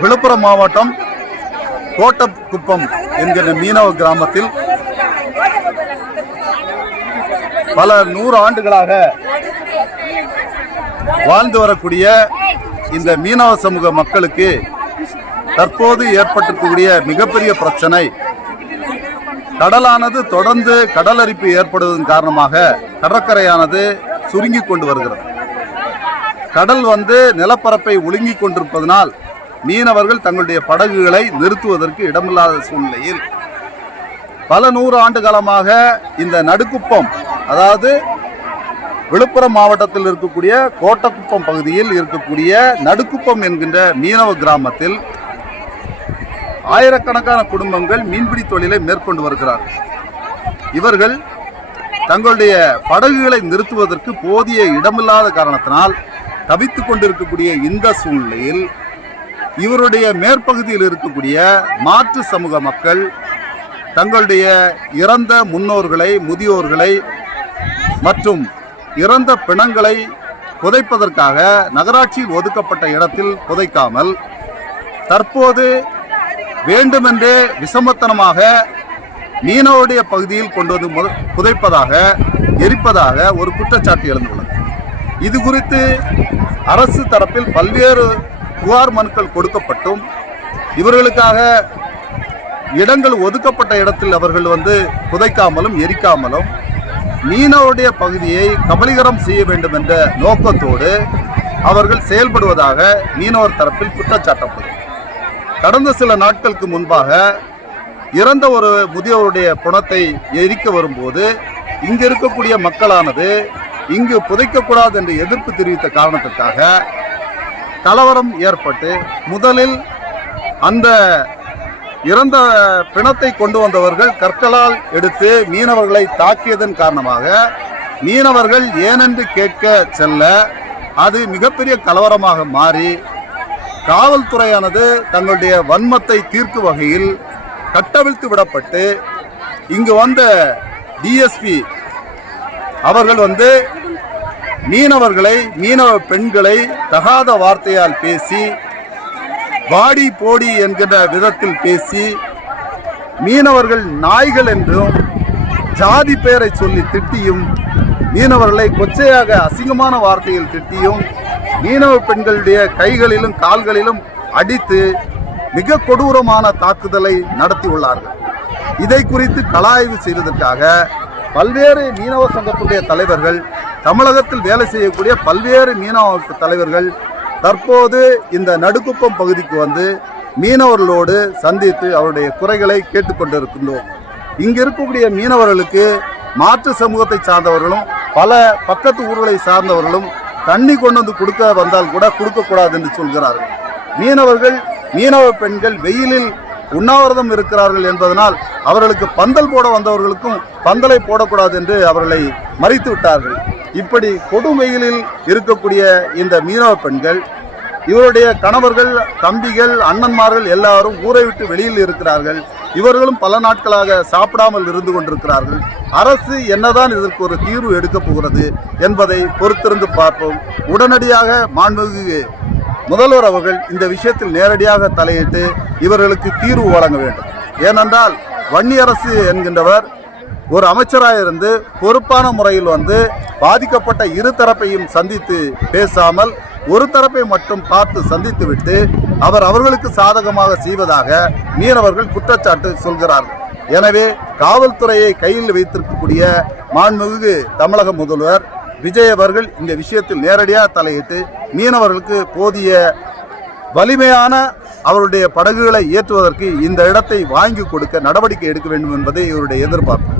விழுப்புரம் மாவட்டம் கோட்டக்குப்பம் என்கிற மீனவ கிராமத்தில் பல 100 ஆண்டுகளாக வாழ்ந்து வரக்கூடிய இந்த மீனவ சமூக மக்களுக்கு தற்போது ஏற்பட்டிருக்கக்கூடிய மிகப்பெரிய பிரச்சனை, கடலானது தொடர்ந்து கடலரிப்பு ஏற்படுவதன் காரணமாக கடற்கரையானது சுருங்கி கொண்டு வருகிறது. கடல் நிலப்பரப்பை ஒழுங்கி கொண்டிருப்பதனால் மீனவர்கள் தங்களுடைய படகுகளை நிறுத்துவதற்கு இடமில்லாத சூழ்நிலையில் பல 100 ஆண்டு காலமாக இந்த நடுக்குப்பம், அதாவது விழுப்புரம் மாவட்டத்தில் இருக்கக்கூடிய கோட்டக்குப்பம் பகுதியில் இருக்கக்கூடிய நடுக்குப்பம் என்கின்ற மீனவ கிராமத்தில் ஆயிரக்கணக்கான குடும்பங்கள் மீன்பிடி தொழிலை மேற்கொண்டு வருகிறார்கள். இவர்கள் தங்களுடைய படகுகளை நிறுத்துவதற்கு போதிய இடமில்லாத காரணத்தினால் தவித்துக் கொண்டிருக்கக்கூடிய இந்த சூழ்நிலையில் இவருடைய மேற்பகுதியில் இருக்கக்கூடிய மாற்று சமூக மக்கள் தங்களுடைய இறந்த முன்னோர்களை, முதியோர்களை மற்றும் இறந்த பிணங்களை புதைப்பதற்காக நகராட்சியில் ஒதுக்கப்பட்ட இடத்தில் புதைக்காமல் தற்போது வேண்டுமென்றே விசமத்தனமாக மீனவருடைய பகுதியில் கொண்டு வந்து புதைப்பதாக, எரிப்பதாக ஒரு குற்றச்சாட்டு எழுந்துள்ளது. இது குறித்து அரசு தரப்பில் பல்வேறு புகார் மனுக்கள் கொடுக்கப்பட்டும் இவர்களுக்காக இடங்கள் ஒதுக்கப்பட்ட இடத்தில் அவர்கள் புதைக்காமலும் எரிக்காமலும் மீனவருடைய பகுதியை கபலீகரம் செய்ய வேண்டும் என்ற நோக்கத்தோடு அவர்கள் செயல்படுவதாக மீனவர் தரப்பில் குற்றச்சாட்டப்பட்டது. கடந்த சில நாட்களுக்கு முன்பாக இறந்த ஒரு முதியவருடைய பிணத்தை எரிக்க வரும்போது இங்கு இருக்கக்கூடிய மக்களானது இங்கு புதைக்கக்கூடாது என்று எதிர்ப்பு தெரிவித்த காரணத்திற்காக கலவரம் ஏற்பட்டு முதலில் அந்த இறந்த பிணத்தை கொண்டு வந்தவர்கள் கற்களால் எடுத்து மீனவர்களை தாக்கியதன் காரணமாக மீனவர்கள் ஏனென்று கேட்க செல்ல அது மிகப்பெரிய கலவரமாக மாறி காவல்துறையானது தங்களுடைய வன்மத்தை தீர்க்கும் வகையில் கட்டவிழ்த்து விடப்பட்டு இங்கு வந்த டிஎஸ்பி அவர்கள் மீனவர்களை, மீனவ பெண்களை தகாத வார்த்தையால் பேசி, வாடி போடி என்கின்ற விதத்தில் பேசி, மீனவர்கள் நாய்கள் என்றும் ஜாதி பெயரை சொல்லி திட்டியும், மீனவர்களை கொச்சையாக அசிங்கமான வார்த்தையில் திட்டியும், மீனவ பெண்களுடைய கைகளிலும் கால்களிலும் அடித்து மிக கொடூரமான தாக்குதலை நடத்தியுள்ளார்கள். இதை குறித்து கலாய்வு செய்வதற்காக பல்வேறு மீனவ சங்கத்துடைய தலைவர்கள், தமிழகத்தில் வேலை செய்யக்கூடிய பல்வேறு மீனவ தலைவர்கள் தற்போது இந்த நடுக்குப்பம் பகுதிக்கு மீனவர்களோடு சந்தித்து அவருடைய குறைகளை கேட்டுக்கொண்டிருக்கின்றோம். இங்கு இருக்கக்கூடிய மீனவர்களுக்கு மாற்று சமூகத்தை சார்ந்தவர்களும் பல பக்கத்து ஊர்களை சார்ந்தவர்களும் தண்ணி கொண்டு கொடுக்க வந்தால் கூட கொடுக்கக்கூடாது என்று சொல்கிறார்கள். மீனவ பெண்கள் வெயிலில் உண்ணாவிரதம் இருக்கிறார்கள் என்பதனால் அவர்களுக்கு பந்தல் போட வந்தவர்களுக்கும் பந்தலை போடக்கூடாது என்று அவர்களை மறித்து விட்டார்கள். இப்படி கொடும் வெயிலில் இருக்கக்கூடிய இந்த மீனவ பெண்கள், இவருடைய கணவர்கள், தம்பிகள், அண்ணன்மார்கள் எல்லாரும் ஊரை விட்டு வெளியில் இருக்கிறார்கள். இவர்களும் பல நாட்களாக சாப்பிடாமல் இருந்து கொண்டிருக்கிறார்கள். அரசு என்னதான் இதற்கு ஒரு தீர்வு எடுக்கப் போகிறது என்பதை பொறுத்திருந்து பார்ப்போம். உடனடியாக மாண்புமிகு முதல்வர் அவர்கள் இந்த விஷயத்தில் நேரடியாக தலையிட்டு இவர்களுக்கு தீர்வு வழங்க வேண்டும். ஏனென்றால் வன்னியரசு என்கின்றவர் ஒரு அமைச்சராக இருந்து பொறுப்பான முறையில் பாதிக்கப்பட்ட இரு தரப்பையும் சந்தித்து பேசாமல் ஒரு தரப்பை மட்டும் பார்த்து சந்தித்துவிட்டு அவர்களுக்கு சாதகமாக செய்வதாக மீனவர்கள் குற்றச்சாட்டு சொல்கிறார்கள். எனவே காவல்துறையை கையில் வைத்திருக்கக்கூடிய மாண்புமிகு தமிழக முதல்வர் விஜய் அவர்கள் இந்த விஷயத்தில் நேரடியாக தலையிட்டு மீனவர்களுக்கு போதிய வலிமையான அவருடைய படகுகளை ஏற்றுவதற்கு இந்த இடத்தை வாங்கி கொடுக்க நடவடிக்கை எடுக்க வேண்டும் என்பதே இவருடைய எதிர்பார்ப்பு.